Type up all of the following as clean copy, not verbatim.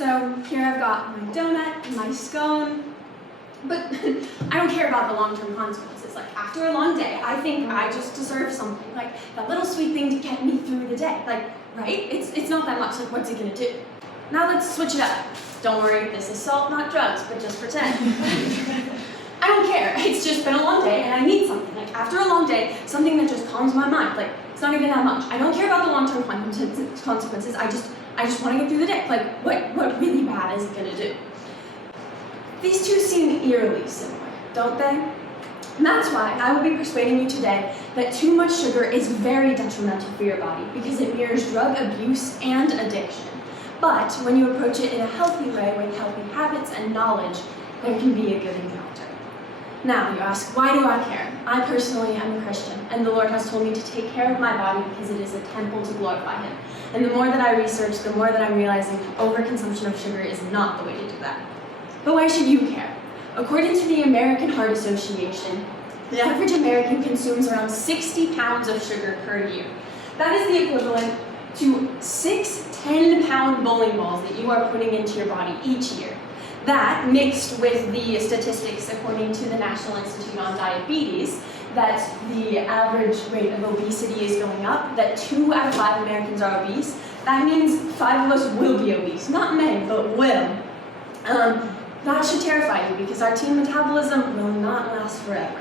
So here I've got my donut, my scone, but I don't care about the long-term consequences. Like after a long day, I think I just deserve something, like that little sweet thing to get me through the day. Like, right? It's not that much, like what's it gonna do? Now let's switch it up. Don't worry, this is salt, not drugs, but just pretend. I don't care, it's just been a long day and I need something. Like after a long day, something that just calms my mind. Like it's not even that much. I don't care about the long-term consequences, I just want to get through the day. Like what really bad is it gonna do? These two seem eerily similar, don't they? And that's why I will be persuading you today that too much sugar is very detrimental for your body because it mirrors drug abuse and addiction. But when you approach it in a healthy way with healthy habits and knowledge, there can be a good encounter. Now, you ask, why do I care? I personally am a Christian, and the Lord has told me to take care of my body because it is a temple to glorify Him. And the more that I research, the more that I'm realizing overconsumption of sugar is not the way to do that. But why should you care? According to the American Heart Association, the average American consumes around 60 pounds of sugar per year. That is the equivalent to 6 10-pound bowling balls that you are putting into your body each year. That, mixed with the statistics according to the National Institute on Diabetes, that the average rate of obesity is going up, that 2 out of 5 Americans are obese, that means 5 of us will be obese. Not may, but will. That should terrify you because our teen metabolism will not last forever.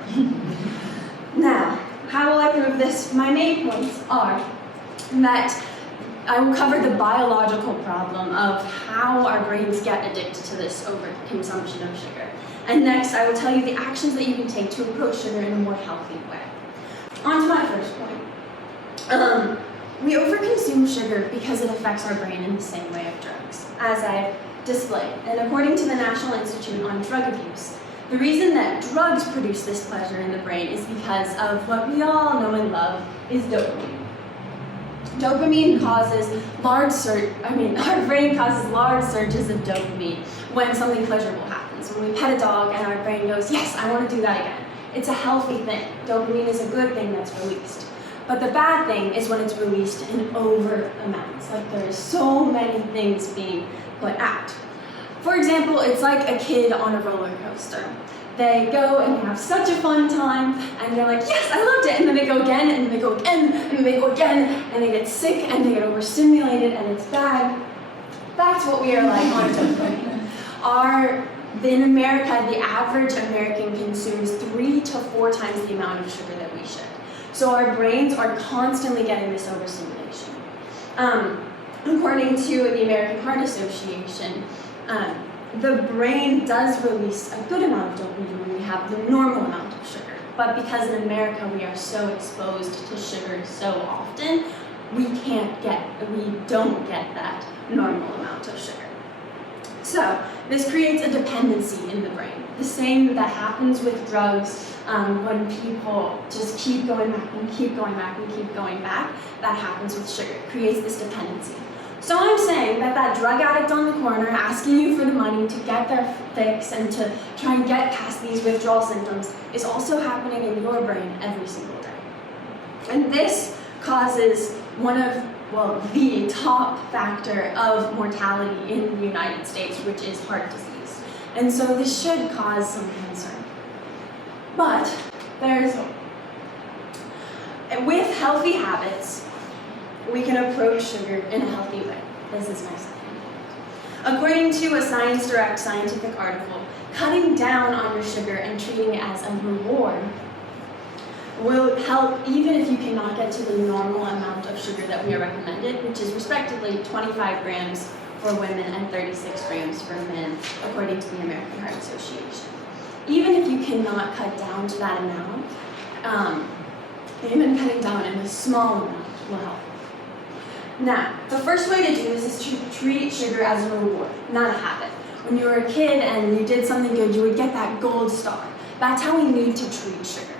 Now, how will I prove this? My main points are that I will cover the biological problem of how our brains get addicted to this overconsumption of sugar. And next, I will tell you the actions that you can take to approach sugar in a more healthy way. On to my first point. We overconsume sugar because it affects our brain in the same way of drugs, as I've displayed. And according to the National Institute on Drug Abuse, the reason that drugs produce this pleasure in the brain is because of what we all know and love is dopamine. Dopamine causes our brain causes large surges of dopamine when something pleasurable happens. When we pet a dog and our brain goes, yes, I want to do that again. It's a healthy thing. Dopamine is a good thing that's released. But the bad thing is when it's released in over amounts. Like there's so many things being put out. For example, it's like a kid on a roller coaster. They go and have such a fun time, and they're like, yes, I loved it, and then they go again, and then they go again, and then they go again, and they get sick, and they get overstimulated, and it's bad. That's what we are like on dopamine. In America, the average American consumes 3 to 4 times the amount of sugar that we should. So our brains are constantly getting this overstimulation. According to the American Heart Association, the brain does release a good amount of dopamine when we have the normal amount of sugar. But because in America we are so exposed to sugar so often, we don't get that normal amount of sugar. So this creates a dependency in the brain. The same that happens with drugs when people just keep going back and keep going back and keep going back, that happens with sugar. It creates this dependency. So I'm saying that drug addict on the corner asking you for the money to get their fix and to try and get past these withdrawal symptoms is also happening in your brain every single day. And this causes the top factor of mortality in the United States, which is heart disease. And so this should cause some concern. But there's hope. With healthy habits, we can approach sugar in a healthy way. This is my second point. According to a Science Direct scientific article, cutting down on your sugar and treating it as a reward will help even if you cannot get to the normal amount of sugar that we are recommended, which is respectively 25 grams for women and 36 grams for men, according to the American Heart Association. Even if you cannot cut down to that amount, even cutting down in a small amount will help. Now, the first way to do this is to treat sugar as a reward, not a habit. When you were a kid and you did something good, you would get that gold star. That's how we need to treat sugar.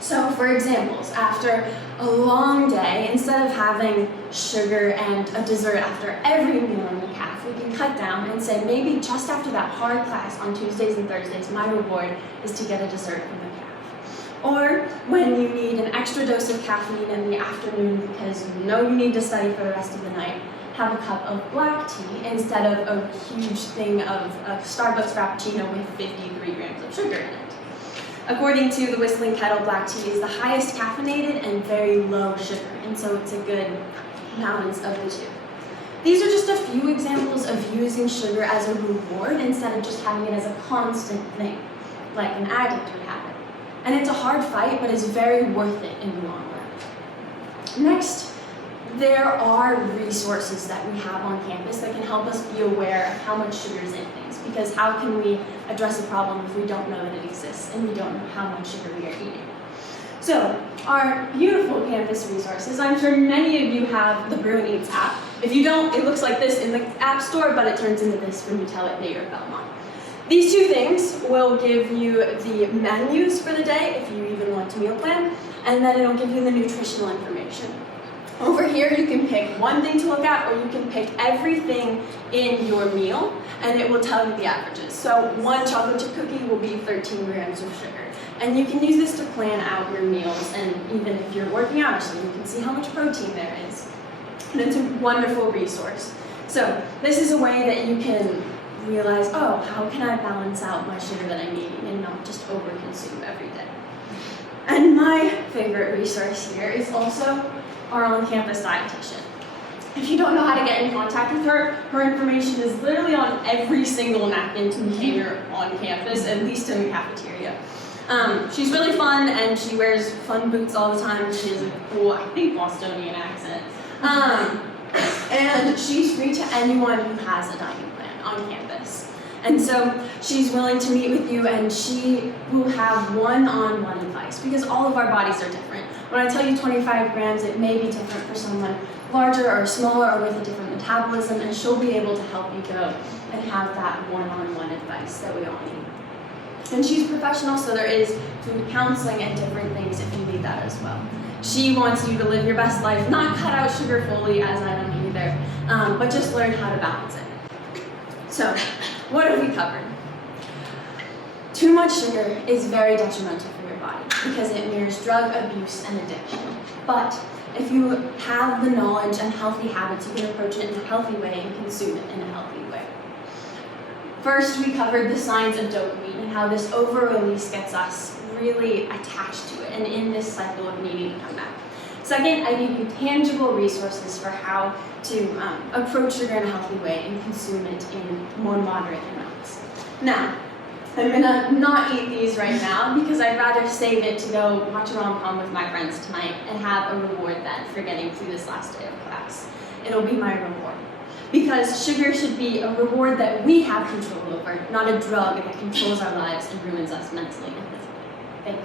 So, for examples, after a long day, instead of having sugar and a dessert after every meal in the calf, we can cut down and say maybe just after that hard class on Tuesdays and Thursdays, my reward is to get a dessert from the calf. Or when you need an extra dose of caffeine in the afternoon because you know you need to study for the rest of the night, have a cup of black tea instead of a huge thing of a Starbucks Frappuccino with 53 grams of sugar in it. According to the Whistling Kettle, black tea is the highest caffeinated and very low sugar, and so it's a good balance of the two. These are just a few examples of using sugar as a reward instead of just having it as a constant thing, like an addict would have it. And it's a hard fight, but it's very worth it in the long run. Next, there are resources that we have on campus that can help us be aware of how much sugar is in things, because how can we address a problem if we don't know that it exists and we don't know how much sugar we are eating? So, our beautiful campus resources, I'm sure many of you have the Brew and Eats app. If you don't, it looks like this in the App Store, but it turns into this when you tell it that you're at Belmont. These two things will give you the menus for the day, if you even want to meal plan, and then it'll give you the nutritional information. Over here, you can pick one thing to look at, or you can pick everything in your meal, and it will tell you the averages. So one chocolate chip cookie will be 13 grams of sugar. And you can use this to plan out your meals, and even if you're working out or something, you can see how much protein there is. And it's a wonderful resource. So this is a way that you can realize, oh, how can I balance out my sugar that I'm eating and not just overconsume every day? And my favorite resource here is also our on-campus dietitian. If you don't know how to get in contact with her, her information is literally on every single napkin container on campus, at least in the cafeteria. She's really fun, and she wears fun boots all the time. She has a cool, I think, Bostonian accent. And she's free to anyone who has a dining plan on campus. And so she's willing to meet with you, and she will have one-on-one advice, because all of our bodies are different. When I tell you 25 grams, it may be different for someone larger or smaller or with a different metabolism, and she'll be able to help you go and have that one-on-one advice that we all need. And she's professional, so there is food counseling and different things if you need that as well. She wants you to live your best life, not cut out sugar fully, as I don't either, but just learn how to balance it. So, what have we covered? Too much sugar is very detrimental for your body because it mirrors drug abuse and addiction. But if you have the knowledge and healthy habits, you can approach it in a healthy way and consume it in a healthy way. First, we covered the signs of dopamine and how this over-release gets us really attached to it and in this cycle of needing to come back. Second, I gave you tangible resources for how to approach sugar in a healthy way and consume it in more moderate amounts. Now, I'm gonna not eat these right now because I'd rather save it to go watch a rom-com with my friends tonight and have a reward then for getting through this last day of class. It'll be my reward. Because sugar should be a reward that we have control over, not a drug that controls our lives and ruins us mentally and physically. Thank you.